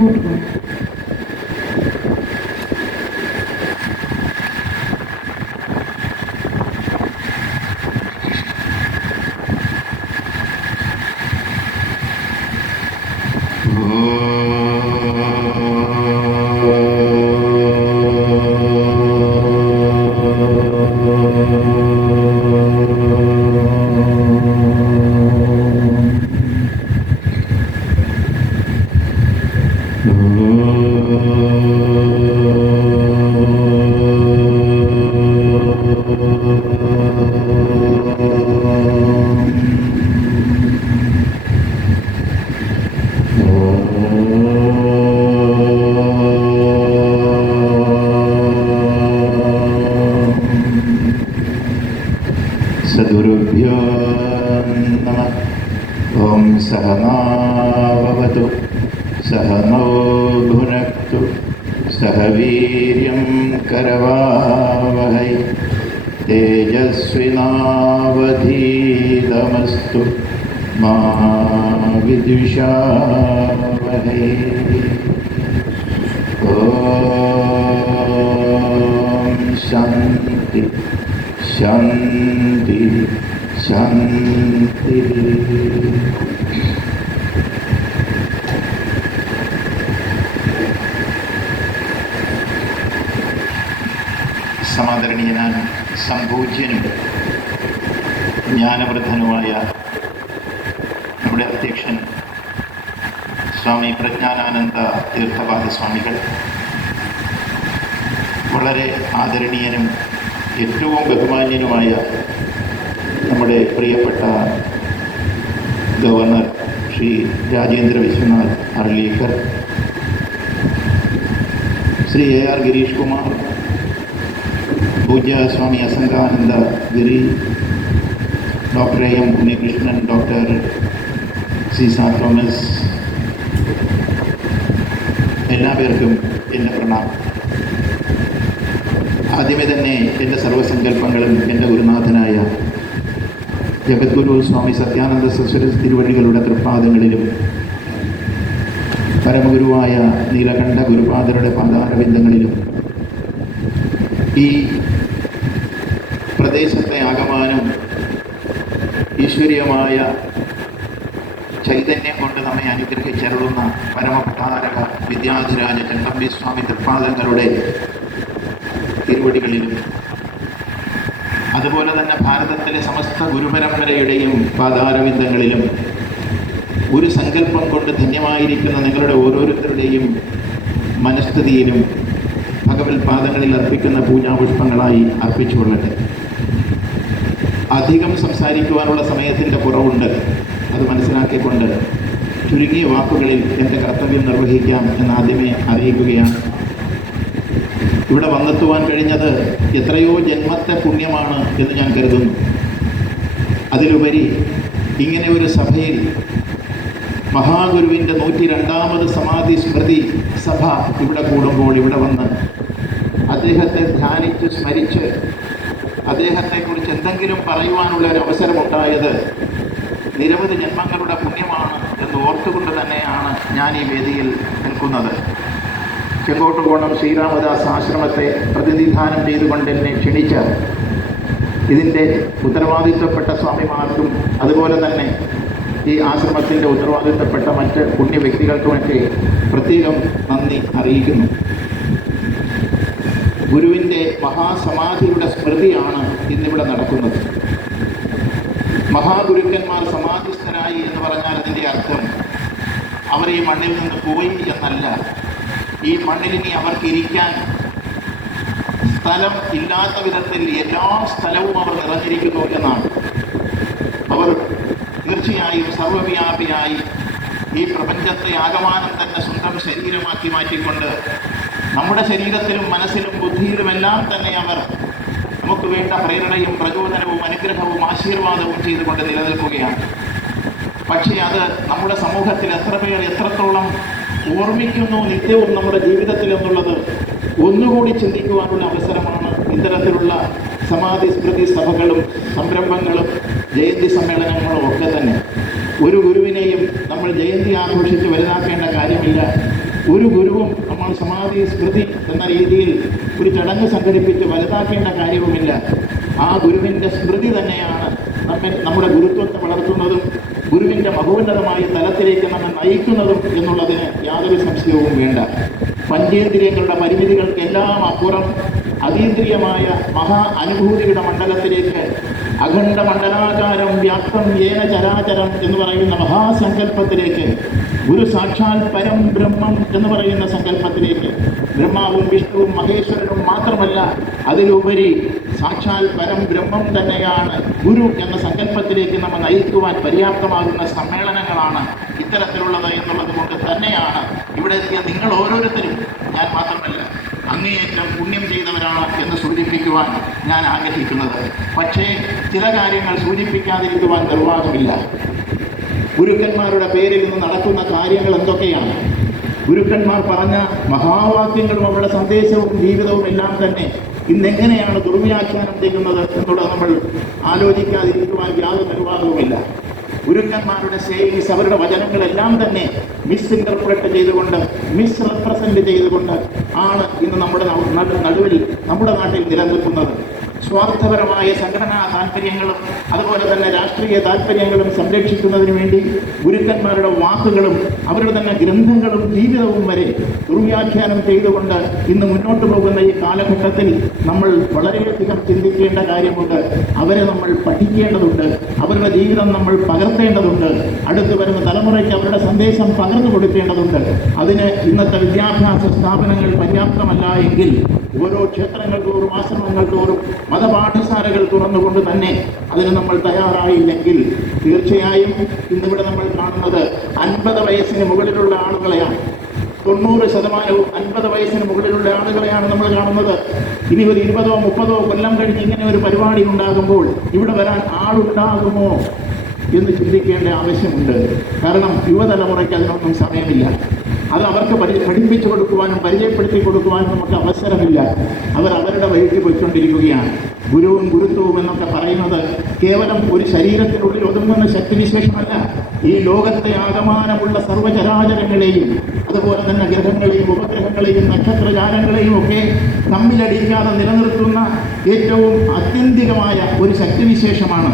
അങ്ങോട്ട് പോകും. സദ്ഗുരുഭ്യോ നമഃ. ഓം സഹനാവവതു സഹനോ ഭുനക്തു സഹ വീര്യം കരവാവഹൈ തേജസ്വിനാവധീതമസ്തു മാ വിദ്വിഷാവഹൈ. ഓം ശാന്തി ശാന്തി ശാന്തി. സമാദരണീയനായ സംപൂജ്യനും ജ്ഞാനവൃദ്ധനുമായ നമ്മുടെ അധ്യക്ഷൻ സ്വാമി പ്രജ്ഞാനാനന്ദ തീർത്ഥപാദ സ്വാമികൾ, വളരെ ആദരണീയനും ഏറ്റവും ബഹുമാന്യനുമായ നമ്മുടെ പ്രിയപ്പെട്ട ഗവർണർ ശ്രീ രാജേന്ദ്ര വിശ്വനാഥ് അർലീക്കർ, ശ്രീ AR ഗിരീഷ് കുമാർ, പൂജ്യ Swami Asangananda Giri, doctor AM Unnikrishnan, doctor CSA Thomas, എല്ലാവർക്കും എൻ്റെ പ്രണാമം. ആദ്യമേ തന്നെ എൻ്റെ സർവ്വസങ്കല്പങ്ങളും എൻ്റെ ഗുരുനാഥനായ ജഗദ്ഗുരു സ്വാമി സത്യാനന്ദ സരസ്വതി തിരുവടികളുടെ തൃപ്പാദങ്ങളിലും പരമഗുരുവായ നീലകണ്ഠ ഗുരുപാദരുടെ പാദാരവിന്ദങ്ങളിലും ഈ പ്രദേശത്തെ ആകമാനം ഈശ്വരീയമായ ചൈതന്യം കൊണ്ട് നമ്മെ അനുഗ്രഹിച്ചരുളുന്ന പരമപട്ടാരക വിദ്യാധിരാജ ചട്ടമ്പി സ്വാമി തൃപ്പാദങ്ങളുടെ തിരുവടികളിലും, അതുപോലെ തന്നെ ഭാരതത്തിലെ സമസ്ത ഗുരുപരമ്പരയുടെയും പാദാരവിന്ദങ്ങളിലും ഒരു സങ്കല്പം കൊണ്ട് ധന്യമായിരിക്കുന്ന നിങ്ങളുടെ ഓരോരുത്തരുടെയും മനസ്ഥിതിയിലും ഭഗവത് പാദങ്ങളിൽ അർപ്പിക്കുന്ന പൂജാപുഷ്പങ്ങളായി അർപ്പിച്ചുകൊള്ളട്ടെ. അധികം സംസാരിക്കുവാനുള്ള സമയത്തിൻ്റെ കുറവുണ്ട്. അത് മനസ്സിലാക്കിക്കൊണ്ട് ചുരുങ്ങിയ വാക്കുകളിൽ എൻ്റെ കർത്തവ്യം നിർവഹിക്കാം എന്നാദ്യമേ അറിയിക്കുകയാണ്. ഇവിടെ വന്നെത്തുവാൻ കഴിഞ്ഞത് എത്രയോ ജന്മത്തെ പുണ്യമാണ് എന്ന് ഞാൻ കരുതുന്നു. അതിലുപരി ഇങ്ങനെ ഒരു സഭയിൽ മഹാഗുരുവിൻ്റെ 102ാമത് സമാധി സ്മൃതി സഭ ഇവിടെ കൂടുമ്പോൾ ഇവിടെ വന്ന് അദ്ദേഹത്തെ ധ്യാനിച്ച് സ്മരിച്ച് അദ്ദേഹത്തെക്കുറിച്ച് എന്തെങ്കിലും പറയുവാനുള്ള ഒരു അവസരമുണ്ടായത് നിരവധി ജന്മങ്ങളുടെ പുണ്യമാണ് എന്ന് ഓർത്തുകൊണ്ട് തന്നെയാണ് ഞാൻ ഈ വേദിയിൽ നിൽക്കുന്നത്. ചെങ്കോട്ടുകോണം ശ്രീരാമദാസ് ആശ്രമത്തെ പ്രതിനിധാനം ചെയ്തുകൊണ്ട് എന്നെ ക്ഷണിച്ച ഇതിൻ്റെ ഉത്തരവാദിത്വപ്പെട്ട സ്വാമിമാർക്കും അതുപോലെ തന്നെ ഈ ആശ്രമത്തിൻ്റെ ഉത്തരവാദിത്വപ്പെട്ട മറ്റ് പുണ്യ വ്യക്തികൾക്കുമൊക്കെ പ്രത്യേകം നന്ദി അറിയിക്കുന്നു. ഗുരുവിൻ്റെ മഹാസമാധിയുടെ സ്മൃതിയാണ് ഇന്നിവിടെ നടക്കുന്നത്. മഹാഗുരുക്കന്മാർ സമാധിസ്ഥരായി എന്ന് പറഞ്ഞാൽ അതിൻ്റെ അർത്ഥം അവർ ഈ മണ്ണിൽ നിന്ന് പോയി എന്നല്ല. ഈ മണ്ണിൽ ഇനി അവർക്ക് ഇരിക്കാൻ സ്ഥലം ഇല്ലാത്ത വിധത്തിൽ എല്ലാ സ്ഥലവും അവർ നിറഞ്ഞിരിക്കുന്നു എന്നാണ്. അവർ തീർച്ചയായും സർവ്വവ്യാപിയായി ഈ പ്രപഞ്ചത്തെ ആകമാനം തന്നെ സ്വന്തം ശരീരമാക്കി മാറ്റിക്കൊണ്ട് നമ്മുടെ ശരീരത്തിലും മനസ്സിലും ബുദ്ധിയിലുമെല്ലാം തന്നെ അവർ നമുക്ക് വേണ്ട പ്രേരണയും പ്രചോദനവും അനുഗ്രഹവും ആശീർവാദവും ചെയ്തുകൊണ്ട് നിലനിൽക്കുകയാണ്. പക്ഷേ അത് നമ്മുടെ സമൂഹത്തിൽ എത്ര പേർ എത്രത്തോളം ഓർമ്മിക്കുന്നു നിത്യവും നമ്മുടെ ജീവിതത്തിൽ എന്നുള്ളത് ഒന്നുകൂടി ചിന്തിക്കുവാനുള്ള അവസരമാണ് ഇത്തരത്തിലുള്ള സമാധി സ്മൃതി സഭകളും സംരംഭങ്ങളും ജയന്തി സമ്മേളനങ്ങളും ഒക്കെ തന്നെ. ഒരു ഗുരുവിനെയും നമ്മൾ ജയന്തി ആഘോഷിച്ച് വലുതാക്കേണ്ട കാര്യമില്ല. ഒരു ഗുരുവും നമ്മൾ സമാധി സ്മൃതി എന്ന രീതിയിൽ ഒരു ചടങ്ങ് സംഘടിപ്പിച്ച് വലുതാക്കേണ്ട കാര്യവുമില്ല. ആ ഗുരുവിൻ്റെ സ്മൃതി തന്നെയാണ് നമ്മുടെ ഗുരുത്വത്തെ വളർത്തുന്നതും ഗുരുവിൻ്റെ മഹോന്നതമായ തലത്തിലേക്ക് നമ്മെ നയിക്കുന്നതും എന്നുള്ളതിന് യാതൊരു സംശയവും വേണ്ട. പഞ്ചേന്ദ്രിയങ്ങളുടെ പരിമിതികൾക്കെല്ലാം അപ്പുറം അതീന്ദ്രിയമായ മഹാ അനുഭൂതിയുടെ മണ്ഡലത്തിലേക്ക്, അഖണ്ഡ മണ്ഡലാകാരം വ്യാപ്തം ഏന ചരാചരം എന്ന് പറയുന്ന മഹാസങ്കല്പത്തിലേക്ക്, ഗുരു സാക്ഷാൽ പരം ബ്രഹ്മം എന്ന് പറയുന്ന സങ്കല്പത്തിലേക്ക്, ബ്രഹ്മാവും വിഷ്ണുവും മഹേശ്വരനും മാത്രമല്ല, അതിലുപരി സാക്ഷാൽ പരം ബ്രഹ്മം തന്നെയാണ് ഗുരു എന്ന സങ്കല്പത്തിലേക്ക് നമ്മെ നയിക്കുവാൻ പര്യാപ്തമാകുന്ന സമ്മേളനങ്ങളാണ് ഇത്തരത്തിലുള്ളത് എന്നുള്ളത് കൊണ്ട് തന്നെയാണ് ഇവിടെ എത്തിയ നിങ്ങൾ ഓരോരുത്തരും, ഞാൻ മാത്രമല്ല, അങ്ങേയറ്റം പുണ്യം ചെയ്തവരാണ് എന്ന് സൂചിപ്പിക്കുവാൻ ഞാൻ ആഗ്രഹിക്കുന്നത്. പക്ഷേ ചില കാര്യങ്ങൾ സൂചിപ്പിക്കാതിരിക്കുവാൻ നിർവാഹമില്ല. ഗുരുക്കന്മാരുടെ പേരിൽ നിന്ന് നടക്കുന്ന കാര്യങ്ങൾ എന്തൊക്കെയാണ്? ഗുരുക്കന്മാർ പറഞ്ഞ മഹാവാക്യങ്ങളും അവരുടെ സന്ദേശവും ജീവിതവും എല്ലാം തന്നെ ഇന്നെങ്ങനെയാണ് ദുർവ്യാഖ്യാനം ചെയ്യുന്നത് എന്നുള്ളത് നമ്മൾ ആലോചിക്കാതിരിക്കുവാൻ യാതൊരു നിർവാഹവുമില്ല. ഗുരുക്കന്മാരുടെ സേയിങ്സ്, അവരുടെ വചനങ്ങളെല്ലാം തന്നെ മിസ്ഇൻ്റർപ്രറ്റ് ചെയ്തുകൊണ്ട്, മിസ്റെപ്രസെൻ്റ് ചെയ്തുകൊണ്ട് ആണ് ഇന്ന് നമ്മുടെ നടുവിൽ നമ്മുടെ നാട്ടിൽ നിലനിൽക്കുന്നത്. സ്വാർത്ഥപരമായ സംഘടനാ താല്പര്യങ്ങളും അതുപോലെ തന്നെ രാഷ്ട്രീയ താല്പര്യങ്ങളും സംരക്ഷിക്കുന്നതിന് വേണ്ടി ഗുരുക്കന്മാരുടെ വാക്കുകളും അവരുടെ തന്നെ ഗ്രന്ഥങ്ങളും ജീവിതവും വരെ ദുർവ്യാഖ്യാനം ചെയ്തുകൊണ്ട് ഇന്ന് മുന്നോട്ട് പോകുന്ന ഈ കാലഘട്ടത്തിൽ നമ്മൾ വളരെയധികം ചിന്തിക്കേണ്ട കാര്യമുണ്ട്. അവരെ നമ്മൾ പഠിക്കേണ്ടതുണ്ട്, അവരുടെ ജീവിതം നമ്മൾ പകർത്തേണ്ടതുണ്ട്, അടുത്ത് വരുന്ന തലമുറയ്ക്ക് അവരുടെ സന്ദേശം പകർന്നു കൊടുക്കേണ്ടതുണ്ട്. അതിന് ഇന്നത്തെ വിദ്യാഭ്യാസ സ്ഥാപനങ്ങൾ പര്യാപ്തമല്ല എങ്കിൽ ഓരോ ക്ഷേത്രങ്ങൾ തോറും ആശ്രമങ്ങൾ തോറും മതപാഠശാലകൾ തുറന്നുകൊണ്ട് തന്നെ അതിന് നമ്മൾ തയ്യാറായില്ലെങ്കിൽ തീർച്ചയായും ഇന്നിവിടെ നമ്മൾ കാണുന്നത് 50 വയസ്സിന് മുകളിലുള്ള ആളുകളെയാണ്. 90% 50 വയസ്സിന് മുകളിലുള്ള ആളുകളെയാണ് നമ്മൾ കാണുന്നത്. ഇനി ഒരു 20-ഓ 30-ഓ കൊല്ലം കഴിഞ്ഞ് ഇങ്ങനെ ഒരു പരിപാടി ഉണ്ടാകുമ്പോൾ ഇവിടെ വരാൻ ആളുണ്ടാകുമോ എന്ന് ചിന്തിക്കേണ്ട ആവശ്യമുണ്ട്. കാരണം യുവതലമുറയ്ക്ക് അതിനൊന്നും സമയമില്ല. അത് അവർക്ക് പഠിപ്പിച്ചു കൊടുക്കുവാനും പരിചയപ്പെടുത്തി കൊടുക്കുവാനും നമുക്ക് അവസരമില്ല. അവർ അവരുടെ വഴിക്ക് പോയിക്കൊണ്ടിരിക്കുകയാണ്. ഗുരുവും ഗുരുത്വവും എന്നൊക്കെ പറയുന്നത് കേവലം ഒരു ശരീരത്തിനുള്ളിൽ ഒതുങ്ങുന്ന ശക്തിവിശേഷമല്ല. ഈ ലോകത്തെ ആകമാനമുള്ള സർവ്വചരാചരങ്ങളെയും അതുപോലെ തന്നെ ഗ്രഹങ്ങളെയും ഉപഗ്രഹങ്ങളെയും നക്ഷത്രജാലങ്ങളെയും ഒക്കെ തമ്മിലടിക്കാതെ നിലനിർത്തുന്ന ഏറ്റവും ആത്യന്തികമായ ഒരു ശക്തിവിശേഷമാണ്.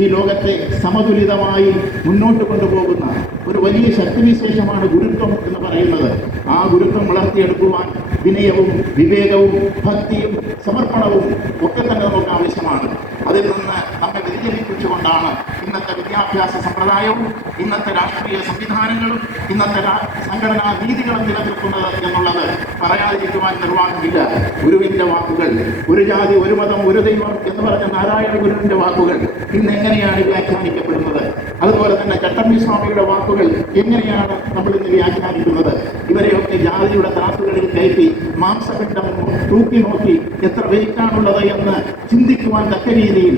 ഈ ലോകത്തെ സമതുലിതമായി മുന്നോട്ട് കൊണ്ടുപോകുന്ന ഒരു വലിയ ശക്തിവിശേഷമാണ് ഗുരുത്വം എന്ന് പറയുന്നത്. ആ ഗുരുത്വം വളർത്തിയെടുക്കുവാൻ വിനയവും വിവേകവും ഭക്തിയും സമർപ്പണവും ഒക്കെ തന്നെ നമുക്ക് ആവശ്യമാണ്. അതിൽ നിന്ന് നമ്മെ വ്യതിചലിപ്പിച്ചുകൊണ്ടാണ് ഇന്നത്തെ വിദ്യാഭ്യാസ സമ്പ്രദായവും ഇന്നത്തെ രാഷ്ട്രീയ സംവിധാനങ്ങളും ഇന്നത്തെ സംഘടനാ രീതികളും നിലനിൽക്കുന്നത് എന്നുള്ളത് പറയാതിരിക്കുവാൻ നിർവാഹമില്ല. ഗുരുവിൻ്റെ വാക്കുകൾ, ഒരു ജാതി ഒരു മതം ഒരു ദൈവം എന്ന് പറഞ്ഞ നാരായണ ഗുരുവിൻ്റെ വാക്കുകൾ ഇന്ന് എങ്ങനെയാണ് വ്യാഖ്യാനിക്കപ്പെടുന്നത്? അതുപോലെ തന്നെ ചട്ടമ്പി സ്വാമിയുടെ വാക്കുകൾ എങ്ങനെയാണ് നമ്മൾ ഇന്ന് വ്യാഖ്യാനിക്കുന്നത്? ഇവരെയൊക്കെ ജാതിയുടെ ത്രാസുകളിൽ കയറ്റി മാംസപിണ്ഡം തൂക്കി നോക്കി എത്ര വെയിറ്റാണുള്ളത് എന്ന് ചിന്തിക്കുവാൻ തക്ക രീതിയിൽ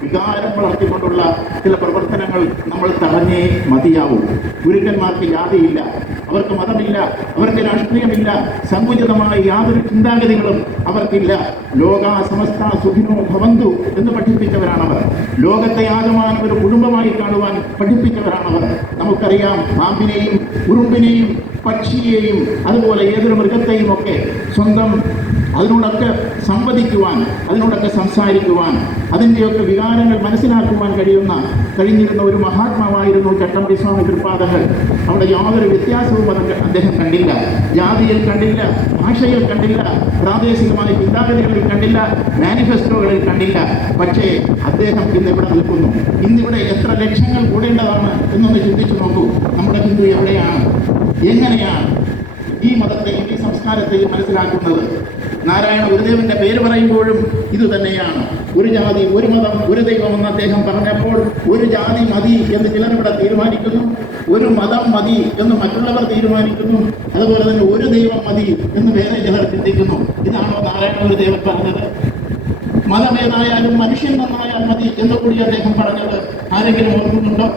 വികാരം വളർത്തിക്കൊണ്ടുള്ള ചില പ്രവർത്തനങ്ങൾ നമ്മൾ തടഞ്ഞേ മതിയാവും. ഗുരുക്കന്മാർക്ക് ജാതിയില്ല, അവർക്ക് മതമില്ല, അവർക്ക് രാഷ്ട്രീയമില്ല, സങ്കുചിതമായ യാതൊരു ചിന്താഗതികളും അവർക്കില്ല. ലോകാ സമസ്ത സുഖിനോ ഭവന്തു എന്ന് പഠിപ്പിച്ചവരാണവർ. ലോകത്തെ ആകമാനം ഒരു കുടുംബമായി കാണുവാൻ പഠിപ്പിച്ചവരാണവർ. നമുക്കറിയാം, പാമ്പിനെയും ഉറുമ്പിനെയും പക്ഷിയെയും അതുപോലെ ഏതൊരു മൃഗത്തെയും ഒക്കെ സ്വന്തം അതിനോടൊക്കെ സംവദിക്കുവാൻ, അതിനോടൊക്കെ സംസാരിക്കുവാൻ, അതിൻ്റെയൊക്കെ വികാരങ്ങൾ മനസ്സിലാക്കുവാൻ കഴിഞ്ഞിരുന്ന ഒരു മഹാത്മാവായിരുന്നു ചട്ടമ്പി സ്വാമി തൃപ്പാദങ്ങൾ. അവിടെ യാതൊരു വ്യത്യാസവും അദ്ദേഹം കണ്ടില്ല. ജാതിയിൽ കണ്ടില്ല, ഭാഷയിൽ കണ്ടില്ല, പ്രാദേശികമായ ചിന്താഗതികളിൽ കണ്ടില്ല, മാനിഫെസ്റ്റോകളിൽ കണ്ടില്ല. പക്ഷേ അദ്ദേഹം ഇന്നിവിടെ നിൽക്കുന്നു. ഇന്നിവിടെ എത്ര ലക്ഷങ്ങൾ കൂടേണ്ടതാണ് എന്നൊന്ന് ചിന്തിച്ചു നോക്കൂ. നമ്മുടെ ഹിന്ദു എവിടെയാണ്, എങ്ങനെയാണ് ഈ മതത്തെയും ഈ സംസ്കാരത്തെയും മനസ്സിലാക്കുന്നത്? നാരായണ ഗുരുദേവന്റെ പേര് പറയുമ്പോഴും ഇതുതന്നെയാണ്. ഒരു ജാതി ഒരു മതം ഒരു ദൈവം എന്ന് അദ്ദേഹം പറഞ്ഞപ്പോൾ ഒരു ജാതി മതി എന്ന് ചിലരിവിടെ തീരുമാനിക്കുന്നു, ഒരു മതം മതി എന്ന് മറ്റുള്ളവർ തീരുമാനിക്കുന്നു, അതുപോലെ തന്നെ ഒരു ദൈവം മതി എന്ന് വേറെ ചിലർ ചിന്തിക്കുന്നു. ഇതാണോ നാരായണ ഗുരുദേവൻ പറഞ്ഞത്? മതമേതായാലും മനുഷ്യൻ നന്നായാൽ മതി എന്ന് കൂടി അദ്ദേഹം പറഞ്ഞത് ആരെങ്കിലും ഓർക്കുന്നുണ്ടോ?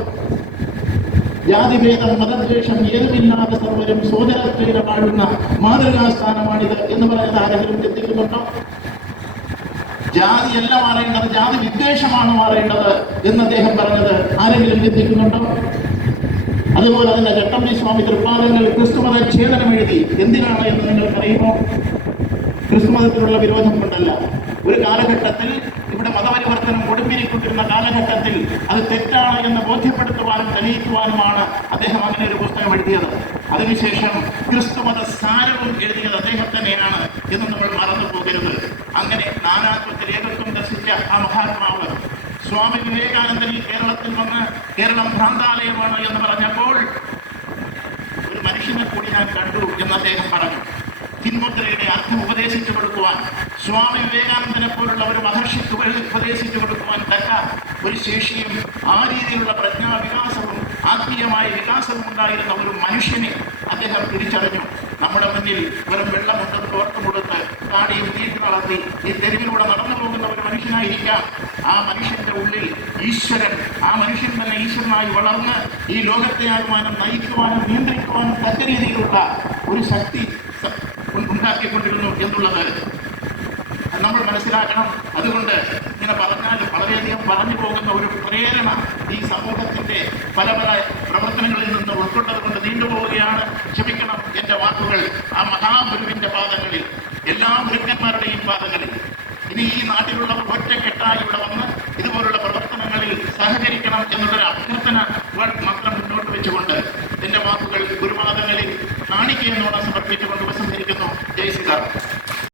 ജാതിഭേദം മതദ്വേഷം ഏതുമില്ലാതെ സർവരും സോദരത്വേന വാഴുന്ന മാതൃകാസ്ഥാനമാണിത് എന്ന് പറയുന്നത് ആരെങ്കിലും ചിന്തിക്കുന്നുണ്ടോ? ജാതിയല്ല മാറേണ്ടത്, ജാതി വിദ്വേഷമാണ് മാറേണ്ടത് എന്ന് അദ്ദേഹം പറഞ്ഞത് ആരെങ്കിലും ചിന്തിക്കുന്നുണ്ടോ? അതുപോലെ തന്നെ ചട്ടമ്പി സ്വാമി തൃപ്പാദങ്ങൾ ക്രിസ്തുമത ഛേദനം എഴുതി. എന്തിനാണ് എന്ന് നിങ്ങൾക്കറിയുമോ? ക്രിസ്തുമതത്തിലുള്ള വിരോധം കൊണ്ടല്ല. ഒരു കാലഘട്ടത്തിൽ ഇവിടെ മതപരിവർത്തനം കൊടുമ്പിരിക്കൊണ്ടിരുന്ന കാലഘട്ടത്തിൽ അത് തെറ്റാണ് എന്ന് ബോധ്യപ്പെടുത്തുവാനും തെളിയിക്കുവാനുമാണ് അദ്ദേഹം അങ്ങനെ ഒരു പുസ്തകം എഴുതിയത്. അതിനുശേഷം ക്രിസ്തുമത സാരവും എഴുതിയത് അദ്ദേഹം തന്നെയാണ് എന്ന് നമ്മൾ മറന്നു പോകരുത്. അങ്ങനെ നാനാത്വത്തിൽ ഏകത്വം ദർശിച്ച ആ മഹാത്മാവ് സ്വാമി വിവേകാനന്ദൻ ഈ കേരളത്തിൽ വന്ന് കേരളം ഭ്രാന്താലയമാണ് എന്ന് പറഞ്ഞപ്പോൾ ഒരു മനുഷ്യനെ കൂടി ഞാൻ കണ്ടു എന്ന് അദ്ദേഹം പറഞ്ഞു. ചിന്മുദ്രയുടെ അർത്ഥം ഉപദേശിച്ചു കൊടുക്കുവാൻ, സ്വാമി വിവേകാനന്ദനെ പോലുള്ള ഒരു മഹർഷിക്ക് ഉപദേശിച്ചു കൊടുക്കുവാൻ തക്ക ഒരു ശേഷിയും ആ രീതിയിലുള്ള പ്രജ്ഞാവികാസവും ആത്മീയമായ വികാസവും ഉണ്ടായിരുന്ന ഒരു മനുഷ്യനെ അദ്ദേഹം തിരിച്ചറിഞ്ഞു. നമ്മുടെ മുന്നിൽ വെറും വെള്ളമുണ്ടെന്ന് ഓർത്തുകൊടുത്ത് താടിയും നീട്ടി വളർത്തി ഈ തെരുവിലൂടെ നടന്നു പോകുന്ന ഒരു മനുഷ്യനായിരിക്കാം. ആ മനുഷ്യന്റെ ഉള്ളിൽ ഈശ്വരൻ, ആ മനുഷ്യൻ തന്നെ ഈശ്വരനായി വളർന്ന് ഈ ലോകത്തെ ആകുവാനും നയിക്കുവാനും നിയന്ത്രിക്കുവാനും തക്ക രീതിയിലുള്ള ഒരു ശക്തി ഉണ്ടാക്കിക്കൊണ്ടിരുന്നു എന്നുള്ളത് നമ്മൾ മനസ്സിലാക്കണം. അതുകൊണ്ട് ഇങ്ങനെ പറഞ്ഞാൽ വളരെയധികം പറഞ്ഞു പോകുന്ന ഒരു പ്രേരണ ഈ സമൂഹത്തിന്റെ പല പല പ്രവർത്തനങ്ങളിൽ നിന്ന് ഉൾക്കൊണ്ടത് കൊണ്ട് നീണ്ടുപോവുകയാണ്. ക്ഷമിക്കണം എൻ്റെ വാക്കുകൾ ആ മഹാഗുരുവിന്റെ പാദങ്ങളിൽ, എല്ലാ ഗുരുക്കന്മാരുടെയും പാദങ്ങളിൽ. ഇനി ഈ നാട്ടിലുള്ളവർ ഒറ്റക്കെട്ടായി ഇവിടെ വന്ന്